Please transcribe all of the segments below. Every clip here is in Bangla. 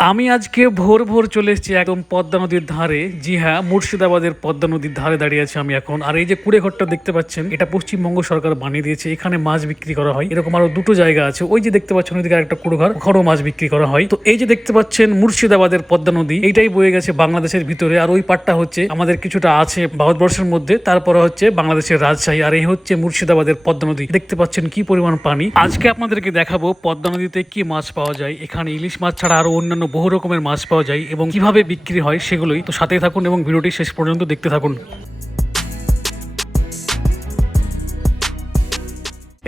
আমি আজকে ভোর ভোর চলে এসেছি একদম পদ্মা নদীর ধারে। জি হ্যাঁ, মুর্শিদাবাদের পদ্মা নদীর ধারে দাঁড়িয়ে আছি আমি এখন। আর এই যে কুড়ে ঘরটা দেখতে পাচ্ছেন, এটা পশ্চিমবঙ্গ সরকার বানিয়ে দিয়েছে। এখানে মাছ বিক্রি করা হয়। এরকম আরো দুটো জায়গা আছে। ওই যে দেখতে পাচ্ছেন ওইদিকে একটা কুড়ো ঘর, ওখানেও মাছ বিক্রি করা হয়। তো এই যে দেখতে পাচ্ছেন মুর্শিদাবাদের পদ্মা নদী, এইটাই বয়ে গেছে বাংলাদেশের ভিতরে। আর ওই পাটটা হচ্ছে আমাদের কিছুটা আছে ভারতবর্ষের মধ্যে, তারপরে হচ্ছে বাংলাদেশের রাজশাহী। আর এই হচ্ছে মুর্শিদাবাদের পদ্মা নদী। দেখতে পাচ্ছেন কি পরিমাণ পানি। আজকে আপনাদেরকে দেখাবো পদ্মা নদীতে কি মাছ পাওয়া যায়। এখানে ইলিশ মাছ ছাড়া আরো অন্যান্য বহু রকমের মাছ পাওয়া যায় এবং কিভাবে বিক্রি হয় সেগুলোই। তো সাথে থাকুন এবং ভিডিওটি শেষ পর্যন্ত দেখতে থাকুন।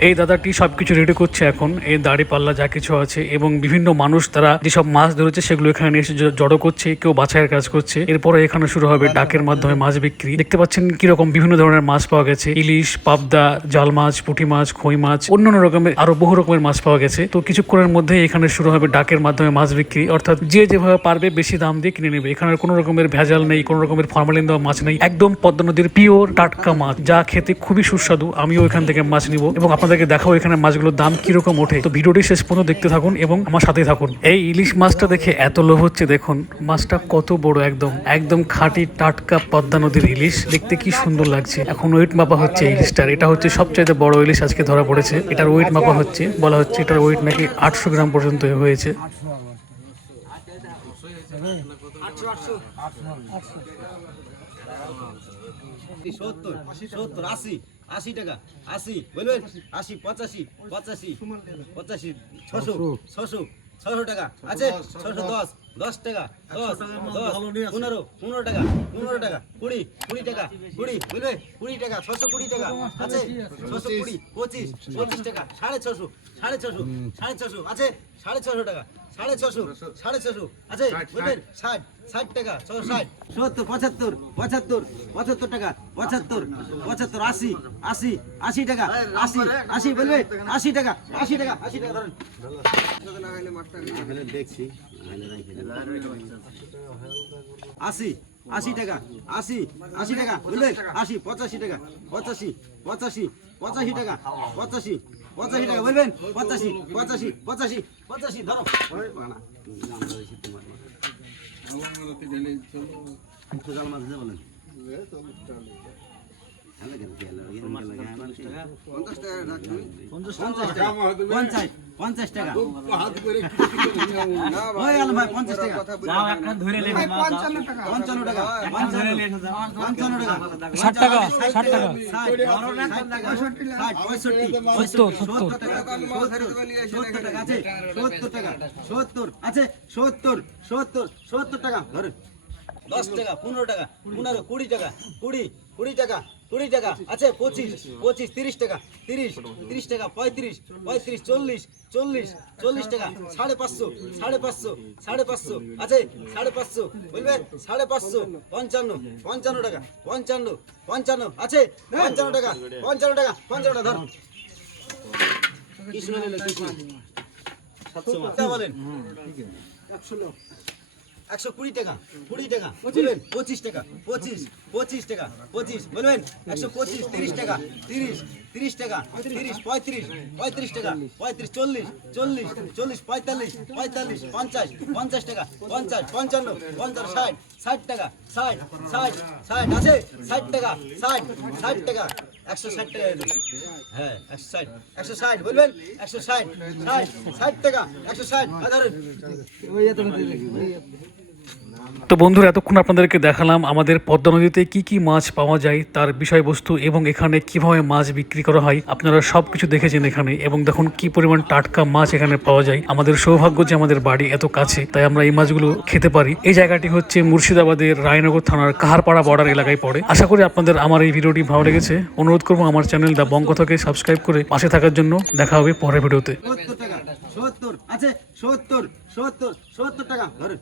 এই দাদাটি সবকিছু রেডি করছে এখন। এই দাড়ি পাল্লা যা কিছু আছে এবং বিভিন্ন মানুষ তারা যেসব মাছ ধরেছে সেগুলো এখানে নিয়ে এসে জড়ো করছে, কেউ বাছাইয়ের কাজ করছে। এরপরে এখানে শুরু হবে ডাকের মাধ্যমে মাছ বিক্রি। দেখতে পাচ্ছেন কিরকম বিভিন্ন ধরনের মাছ পাওয়া গেছে। ইলিশ, পাবদা, জাল মাছ, পুঁটি মাছ, খই মাছ, অন্যান্য রকমের আরো বহু রকমের মাছ পাওয়া গেছে। তো কিছুক্ষণের মধ্যে এখানে শুরু হবে ডাকের মাধ্যমে মাছ বিক্রি, অর্থাৎ যে যেভাবে পারবে বেশি দাম দিয়ে কিনে নেবে। এখানে কোনো রকমের ভেজাল নেই, কোনো রকমের ফরমালিন দেওয়া মাছ নেই। একদম পদ্মা নদীর পিওর টাটকা মাছ, যা খেতে খুবই সুস্বাদু। আমিও এখান থেকে মাছ নিব এবং আপনাদেরকে দেখাবো এখানে মাছগুলোর দাম কিরকম ওঠে। তো ভিডিওটি শেষ পর্যন্ত দেখতে থাকুন এবং আমার সাথে থাকুন। এই ইলিশ মাছটা দেখে এত লোভ হচ্ছে, দেখুন মাছটা কত বড়, একদম একদম খাঁটি টাটকা পদ্মা নদীর ইলিশ। দেখতে কি সুন্দর লাগছে। এখন ওয়েট মাপা হচ্ছে ইলিশটার। এটা হচ্ছে সবচাইতে বড় ইলিশ আজকে ধরা পড়েছে। এটার ওয়েট মাপা হচ্ছে, বলা হচ্ছে এটার ওয়েট নাকি 800 গ্রাম পর্যন্ত হয়েছে। আশি টাকা, 80 বলবেন, 80, 85, 85, 85, 600, 600, 600 টাকা আছে, 610, 10 টাকা, 10, 15, 15 টাকা, 15 টাকা, 20, 20 টাকা, 20, বলবে 20 টাকা, 620 টাকা আছে, 620, 25, 25 টাকা, 650, 650, 650 আছে, 650 টাকা, 650, 650 আছে, বলবেন 60, 60 টাকা, 660, 70, 75, 75, 75 টাকা, 75, 75, 80, 80, 80 টাকা, 80, 80 বলবে 80 টাকা, 80 টাকা, 80 টাকা ধরেন। দেখছি 80, 80 টাকা, 80, 80 টাকা বলবে 80, 85 টাকা, 85, 85, 85 টাকা, 85, 85 টাকা বলবেন 85, 85, 85, 85 ধরো। বলেন পঞ্চাশ টাকা, পঞ্চান্ন টাকা, 60 টাকা, 60 টাকা, 70 আছে, 70 টাকা ধরেন। 10 টাকা, 15 টাকা, 15, 20 টাকা, 20, 20 টাকা, 20 টাকা আছে, 25, 25, 30 টাকা, 30, 30 টাকা, 35, 35, 40, 40, 40 টাকা, 550, 550, 550 আছে, 550 বলবে 550, 55, 55 টাকা, 55, 55 আছে, 55 টাকা, 55 টাকা, 55 টাকা ধর। কৃষ্ণ নিলে কৃষ্ণ 700 বলেন, 120 টাকা, 20 টাকা বলবেন, 25 টাকা, 25, 25 টাকা, 25 বলবেন, 125, 30 টাকা, 30, 30 টাকা, 30, 35, 35 টাকা, 35, 40, 40, 40, 45, 45, 50, 50 টাকা, 50, 55, 50, 60, 60 টাকা, 60, 60, 60 আছে, 60 টাকা, 60, 60 টাকা, 160 টাকা, হ্যাঁ 160, 160 বলবেন, 160, 60, 60 টাকা, 160 ধরেন। তো বন্ধুরা, এতক্ষণ আপনাদেরকে দেখালাম আমাদের পদ্মা নদীতে কি কি মাছ পাওয়া যায়, তার বিষয়বস্তু এবং এখানে কিভাবে মাছ বিক্রি করা হয়। আপনারা সবকিছু দেখেছেন এখানে এবং দেখুন কি পরিমাণ টাটকা মাছ এখানে পাওয়া যায়। আমাদের সৌভাগ্য যে আমাদের বাড়ি এত কাছে, তাই আমরা এই মাছগুলো খেতে পারি। এই জায়গাটি হচ্ছে মুর্শিদাবাদের রায়নগর থানার কাহারপাড়া বর্ডার এলাকায় পড়ে। আশা করি আপনাদের আমার এই ভিডিওটি ভালো লেগেছে। অনুরোধ করবো আমার চ্যানেল দ্য বঙ্গকথাকে সাবস্ক্রাইব করে পাশে থাকার জন্য। দেখা হবে পরের ভিডিওতে। 70 টাকা, 70 আছে, 70 টাকা ধরেন।